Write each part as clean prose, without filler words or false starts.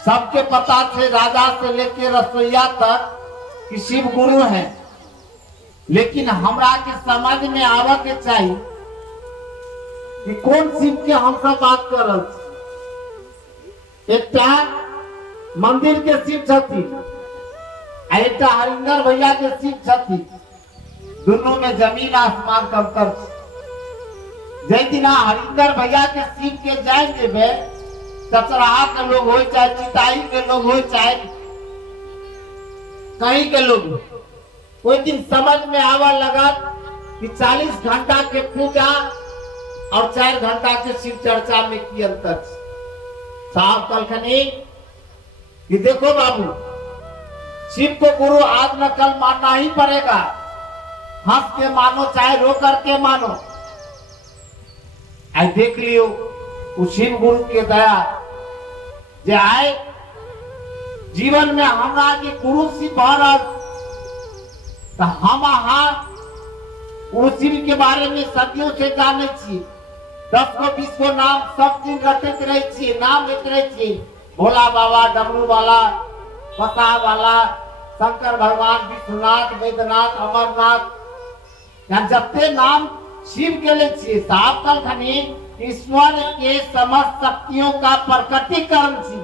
सबके पता थे, राजा से लेके रसोईया तक कि शिव गुरु हैं, लेकिन हमरा के समझ में आवे के चाहिए कि कौन शिव के हम सब बात कर रहे छी। एक मंदिर के शिव छथी, एक हरिंदर भैया के शिव छथी, दोनों में जमीन आसमान का अंतर। जै दिन हरिंदर भैया के शिव के जान देवे, चचराहा के लोग हो चाहे चिताई के लोग हो चाहे कहीं के लोग, कोई दिन समझ में आवा लगा कि 40 घंटा के पूजा और 4 घंटा के शिव चर्चा में की अंतर। साहब कलखनी कि देखो बाबू, शिव को गुरु आज न कल मानना ही पड़ेगा, हंस के मानो चाहे रो करके मानो। आई देख लियो उस शिव गुरु के दया जे आए जीवन में हमरा के गुरु शिव भारत, तो हम उस शिव के बारे में सदियों से जाने छी। 10 को 20 को नाम सब दिन रटते रहे छी, नाम लेते रहे छी। भोला बाबा, डमरू वाला, पता वाला, शंकर भगवान, विश्वनाथ, वैद्यनाथ, अमरनाथ, यहाँ जत्ते नाम शिव के लिए छी। साहब कल खनी ईश्वर के समस्त शक्तियों का प्रकटीकरण छी।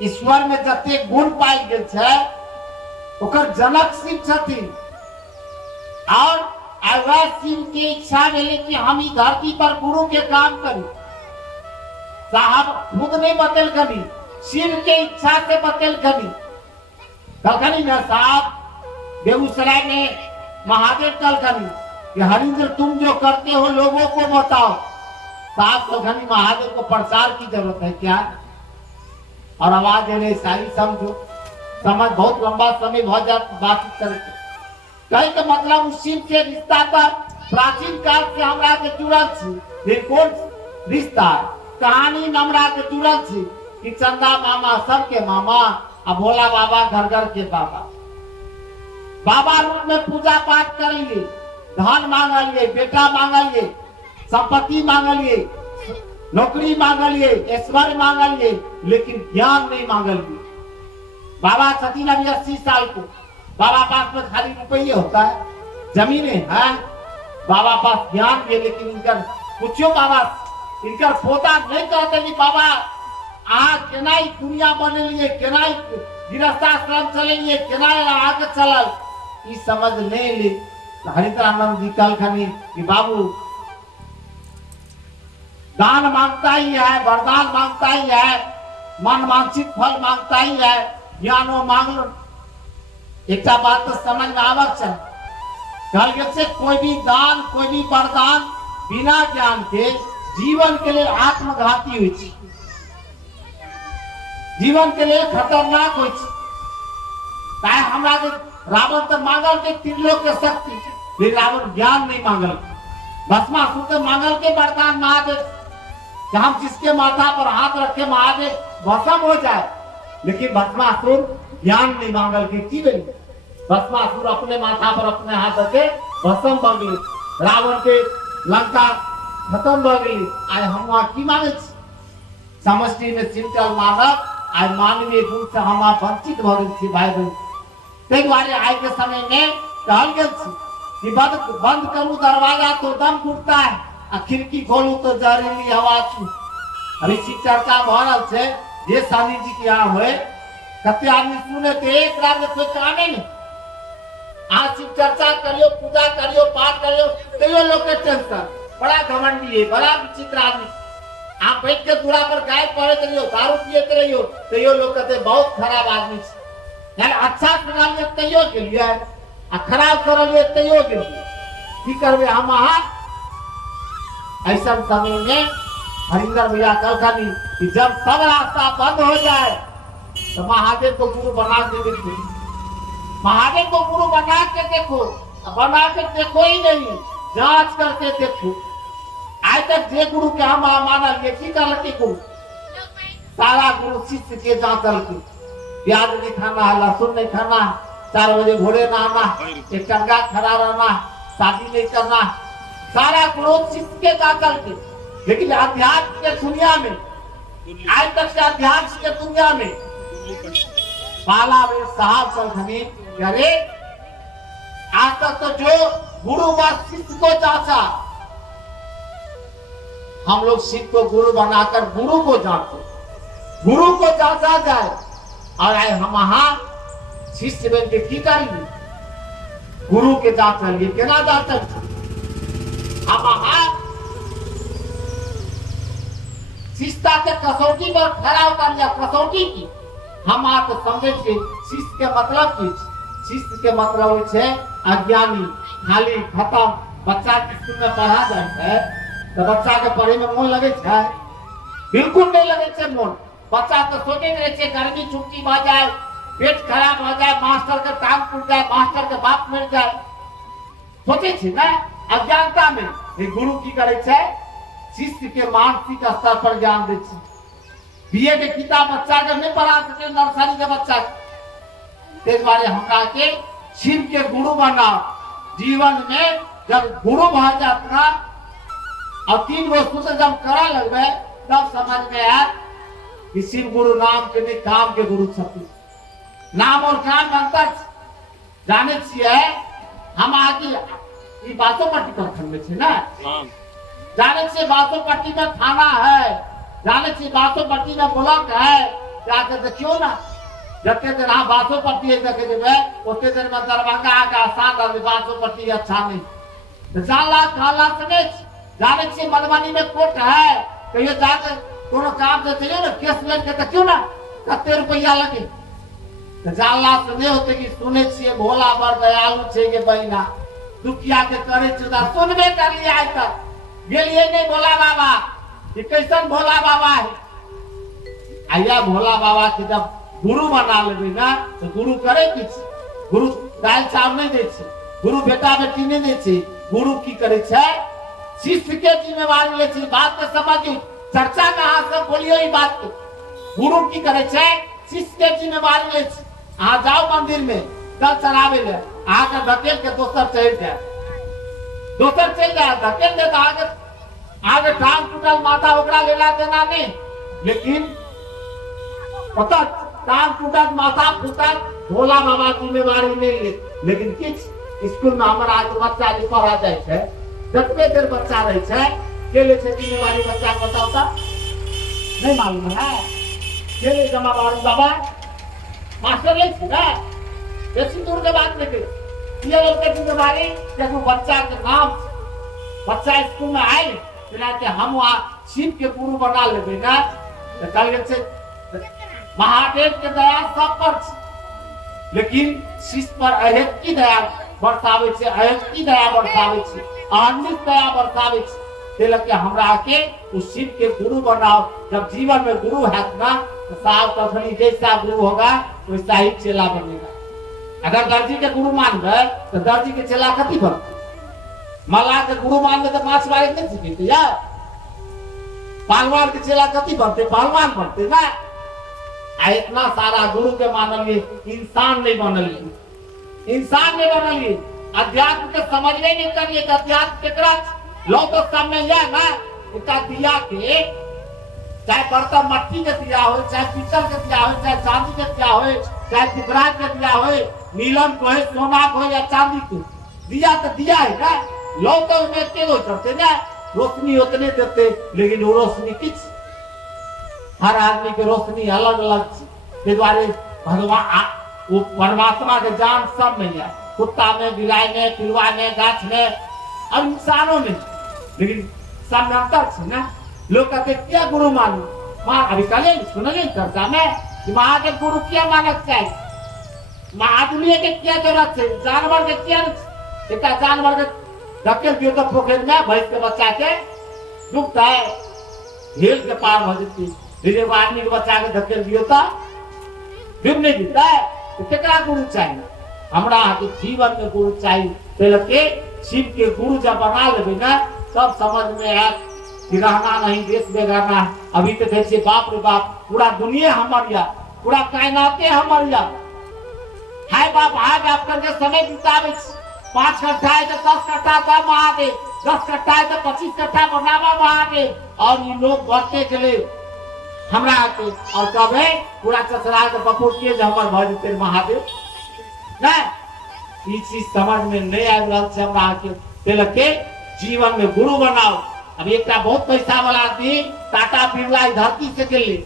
ईश्वर में जते गुण पाई गेल छै ओकर जनक शिव छथिन। और वह शिव के इच्छा भेले कि हम ई धरती पर गुरु के काम करी। साहब खुद नहीं बतेल कभी, शिव के इच्छा से बतेल कभी। कलखनी ना साहब बेगूसराय में महादेव कलखनी कि हरिंद्र तुम जो करते हो लोगों को बताओ। साहब कलखनी महादेव को प्रचार की जरूरत है क्या? और आवाज देने सारी समझो, समझ बहुत लंबा समय बहुत ज्यादा बातचीत करके कहीं का मतलब शिव के रिश्ता था प्राचीन काल से हमरा के जुड़ल छी। कौन रिश्ता कहानी हमरा के जुड़ल छी कि चंदा मामा सबके मामा और भोला बाबा घर घर के बाबा। बाबा रूप में पूजा पाठ करिए, धन मांगलिए, बेटा मांगलिए, संपत्ति मांगलिए, नौकरी मांगलिए, ऐश्वर्य मांगलिए, लेकिन ज्ञान नहीं मांगलिए। बाबा छठीन अभी 80 साल को, बाबा पास में खाली रुपये होता है, जमीनें हैं, बाबा पास ज्ञान है, लेकिन इनकर पूछो बाबा, इनकर पोता नहीं कहते कि बाबा केना दुनिया बने, केना गृहस्थाश्रम चले, केना आगे चलल, ई समझ नहीं ली। हरिद्रानंद जी कल खनी कि बाबू दान मांगता ही है, वरदान मांगता ही है, मन वांछित फल मांगता ही है, ज्ञानो मांग लो। एक बात तो समझ में आवक चाहिए, कोई भी दान, कोई भी वरदान बिना ज्ञान के जीवन के लिए आत्मघाती हुई, जीवन के लिए खतरनाक हुई। हमरा रावण तो मांगल के त्रिलोक के शक्ति, लेकिन रावण ज्ञान नहीं मांगल। भस्मासुर तो मांगल के वरदान महादेव कि हम जिसके माथा पर हाथ रखे महादेव भस्म हो जाए, लेकिन भस्मासुर ज्ञान नहीं मांगल के की बनी। भस्मासुर अपने माथा पर अपने हाथ रखे भस्म बन गई, रावण के लंका खत्म हो गई। आज हम की माने समष्टि में सिंपल मानव आज मानवीय गुण से हम वंचित भ गए भाई बहन। ते द्वारे आज के समय में कहल गेल कि बंद करूं दरवाजा तो दम घुटता है, आ खिड़की खोलू तो जहरीली हवा छू। अभी शिव चर्चा भरल छे, जे स्वामी जी के यहाँ हुए कते आदमी सुने तो एक रात में कोई कामे नहीं। आज शिव चर्चा करियो, पूजा करियो, पाठ करियो, तो लोग के टेंशन, बड़ा घमंडी है, बड़ा विचित्र आदमी। आप बैठ के दूरा पर गाय पढ़ते रहियो, दारू पियते रहियो, तो यो लोग कहते बहुत खराब आदमी छे। यानी अच्छा सुनालिए तैयो के लिए आ खराब करलिए तैयो के लिए की करबे हम अहाँ। ऐसा समय में हरिंदर भैया कलखनी कि जब सब रास्ता बंद हो जाए तो महादेव को गुरु बना के देखो, महादेव को गुरु बना के देखो, बना के देखो ही नहीं, जांच करके देखो। आज तक जे गुरु के हम मानल ये की करलके गुरु, सारा गुरु शिष्य के जांचल के प्याज नहीं खाना है, लहसुन नहीं खाना, 4 बजे घोड़े नहाना, एक टंगा खड़ा रहना, शादी नहीं करना, सारा गुरु शिष्य के जांचल के। लेकिन अध्यात्म के दुनिया में आज तक के अध्यात्म के दुनिया में बाला वे साहब चलखनी अरे आज तक तो जो गुरु व शिष्य को जांचा, हम लोग शिष्य को गुरु बनाकर गुरु को जांचते, गुरु को जांचा जाए और आए हम शिष्य बन के की करेंगे, गुरु के जांचल ये केना जांचल हम शिष्यता के कसौटी पर खड़ा उतर लिया, कसौटी की हम आप समझे शिष्य के मतलब की, शिष्य के मतलब है अज्ञानी, खाली खत्म। बच्चा स्कूल में पढ़ा जाए है तो बच्चा के पढ़े में मन लगे है? बिल्कुल नहीं लगे छे मन। बच्चा तो सोचे रहे छे गर्मी छुट्टी हो जाए, पेट खराब हो जाए, मास्टर के टांग टूट जाए, मास्टर के बाप मर जाए, सोचे छे ना अज्ञानता में। ये गुरु की करे छे शिष्य के मानसिक स्तर पर ज्ञान दे छे। बीए के किताब बच्चा के नहीं पढ़ा सके, नर्सरी के बच्चा के बारे हमरा के शिव के गुरु बनाओ। जीवन में जब गुरु भाग जाता और 3 वस्तु से जब करा लगे तब समझ में आया कि शिव गुरु नाम के नहीं काम के गुरु छथि। नाम और काम में अंतर जाने छिए। हम आगे ये बासोपट्टी प्रखंड में छे ना, जाने छिए बासोपट्टी में थाना है, जाने छिए बासोपट्टी में ब्लॉक है, जाके देखियो ना जते दिन हाँ बासोपट्टी देखे देवे उतने दिन में दरभंगा आके आसान रहे, बासोपट्टी अच्छा नहीं तो जानला खाला सने। जाने छिए मधुबनी में कोर्ट है, कहियो जाके कोनो काम से चाहिए ना केस लेन के तो क्यों ना कते रुपया लगे तो जानला सुने होते कि सुने छिए भोला बड़ दयालु छे के बहिना दुखिया के करे चुदा सुनबे कर लिया आज तक गेलिए नहीं भोला बाबा ये कैसन भोला बाबा है। आया भोला बाबा के जब गुरु बना लेबे ना तो गुरु करे किछ, गुरु दाल चावल नहीं दे छे, गुरु बेटा बेटी नहीं दे छे, गुरु की करे छे शिष्य के जिम्मेवारी ले छे। बात के समझियो, चर्चा कहां से बोलियो ई बात के। गुरु की करे छे शिष्य के जिम्मेवारी ले छे। आ जाओ मंदिर में कल चढ़ावे ले आके धकेल के दोसर चढ़ जाए, दोसर चल जाए धकेल दे तो आगे आगे टांग टूटल माथा ओकरा लेला देना नहीं, लेकिन पता टांग टूटल माथा फूटल भोला बाबा जिम्मेवारी नहीं ले। लेकिन किछ स्कूल में हमारा आज बच्चा जी पढ़ा जाए छे, जतबे देर बच्चा रहे छे के ले छे जिम्मेवारी बच्चा को बताओ ता नहीं मालूम है के ले जिम्मेवारी बाबा मास्टर ले छे ना बेसी दूर के बात नहीं कर ये लोग के जिम्मेवारी जब बच्चा के नाम बच्चा स्कूल में आए ना कि हम वहां शिव के गुरु बना लेबे ना तो कल से महादेव के दया सब पर, लेकिन शिष्य पर अहेत की दया बरसावे छे, अहेत की दया बरसावे छे, अहनित दया बरसावे छे। तेलके हमरा के उस शिव के गुरु बनाओ। जब जीवन में गुरु है ना तो साहब कथनी जैसा गुरु होगा वैसा ही चेला बनेगा। अगर दर्जी के गुरु मान गए तो दर्जी के चेला कथी बनते, मल्लाह के गुरु मान गए तो माछ मारे नहीं सीखते यार, पहलवान के चेला कथी बनते, पहलवान बनते ना। इतना सारा गुरु के मानलिए इंसान नहीं बनलिए, इंसान नहीं बनलिए। अध्यात्म के समझने नहीं करिए कि अध्यात्म केकरा लो तो सामने या ना इतना दिया के चाहे बर्तन मट्टी के दिया हो, चाहे पीतल के दिया हो, चाहे चांदी के दिया हो, चाहे टुकड़ा के दिया हो, नीलम को है, सोना को है या चांदी को दिया तो दिया है ना। लो तो उन्हें के हो करते ना रोशनी उतने देते, लेकिन वो रोशनी किस हर आदमी के रोशनी अलग अलग द्वारे भगवान वो परमात्मा के जान सब में है, कुत्ता में, बिलाई में, पिलवा में, गाछ में और इंसानों में, लेकिन सब में अंतर है ना। लोग कहते क्या गुरु मानू माँ अभी कल सुनिए चर्चा में कि माँ के गुरु क्या मानना चाहिए, माँ आदमी के क्या जरूरत है, जानवर के क्या इतना जानवर के धकेल दियो तो पोखर में भैंस के बच्चा के डूबता है झील के पार हो जाती, धीरे आदमी के बच्चा के धकेल दियो तो डूब नहीं जीता है। तो केकरा गुरु चाहिए, हमरा के जीवन में गुरु चाहिए। पहले के शिव के गुरु जब बना लेबे ना तब समझ में आए कि रहना नहीं देश में रहना। अभी तो देखिए बाप रे बाप पूरा दुनिया हमार या पूरा कायनाते हमार या हाय बाप हाय करके समय बितावे। 5 कट्ठा है तो 10 कट्ठा का महादेव, 10 कट्ठा है तो 25 कट्ठा बनावा महादेव। और ये लोग बढ़ते चले हमरा के और कब है पूरा चचरा के बपोर किए जो हमर भज तेरे महादेव नहीं, ई चीज समझ में नहीं आ रहा है हमरा के तेल के जीवन में गुरु बनाओ। अब एक बहुत पैसा वाला आदमी टाटा बिरला धरती से के लिए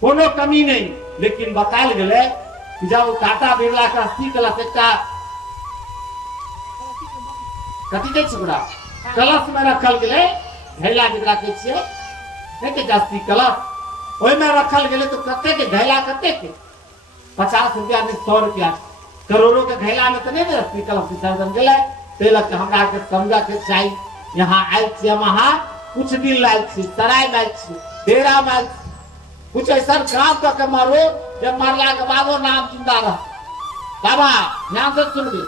कोनो कमी नहीं, लेकिन बताल गए कि जब टाटा बिरला का अस्थि कलश एक कथी दे छुड़ा कलश में रखल गए घैला जरा के छे नहीं के अस्थि कलश ओई में रखल गए तो कते के घैला कते के 50 रुपया में 100 रुपया करोड़ों के घैला में तो नहीं दे अस्थि कलश विसर्जन गए तेलक हमरा के समझा के चाहिए। यहाँ आयल छी वहाँ कुछ दिन लायल छी सराय लायल छी डेरा में कुछ ऐसा काम करके मारो जब मरला के बादो नाम जिंदा रह। बाबा ध्यान से सुन ले,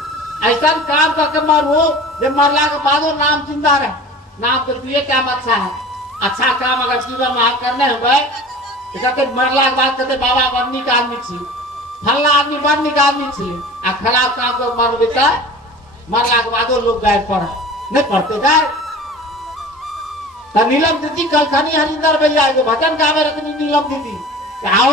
ऐसा काम करके मारो जब मरला के बादो नाम जिंदा रह। नाम तो तुझे क्या अच्छा है, अच्छा काम अगर जीवन में करने हुए तो कहते मरला के बाद कहते बाबा बननी का आदमी छी फल्ला आदमी बननी का आदमी छी आ खराब काम को मरबे तो मरला के बादो लोग गाय पढ़ नहीं पढ़ते गाय। नीलम दीदी कल खनी हरिंदर भैया जो भजन गावे रखनी नीलम दीदी आओ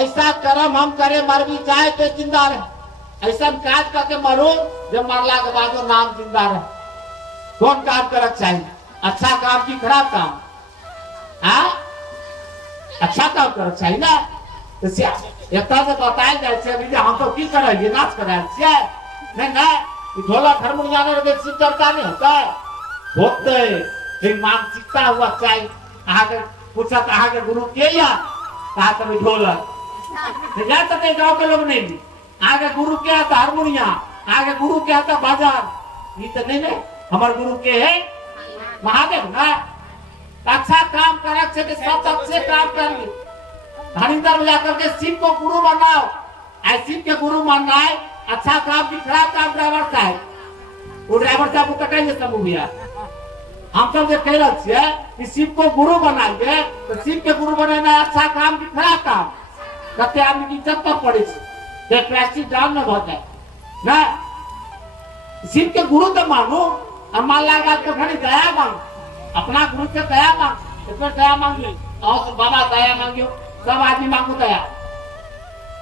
ऐसा कर्म हम करे मर भी जाए तो जिंदा रहे, ऐसा काज करके मरो जब मरला के बाद नाम जिंदा रहे। कौन काम करक चाहिए, अच्छा काम की खराब काम? अच्छा काम करक चाहिए ना। तो इतना से बताया जाए हम तो की करे नाच कराए नहीं ना ढोलक हारमोनिया में चर्चा नहीं होता होते मानसिकता हुआ चाहिए। आगे पूछा आगे गुरु के या कहा कभी ढोलक जा सकते गांव के लोग नहीं आगे गुरु के आता हारमोनिया आगे गुरु के आता बाजार ये तो नहीं है हमारे गुरु के है महादेव ना। अच्छा काम करक से सब अच्छे काम कर धनिंदर में जाकर के शिव को गुरु बनाओ। शिव के गुरु मानना है अच्छा काम की खराब काम ड्राइवर साहब वो ड्राइवर साहब को कटेंगे सब भैया हम सब कह रहे हैं कि शिव को गुरु बनाएंगे तो शिव के गुरु बनाना अच्छा काम की खराब काम कहते आदमी की इज्जत तब पड़े प्लास्टिक डाउन में बहुत है ना। शिव के गुरु तो मानो और मान लगा तो खड़ी दया मांग अपना गुरु से दया मांग तो फिर दया मांग ली और बाबा दया मांगियो सब आदमी मांगो दया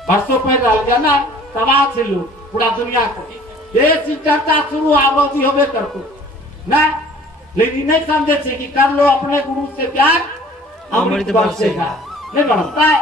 बरसों पे रह गया ना समाज से लोग पूरा दुनिया को ये चर्चा शुरू आबादी होवे करको ना। लेकिन नहीं समझे कि कर लो अपने गुरु से प्यार अमृत बरसेगा नहीं बढ़ता है।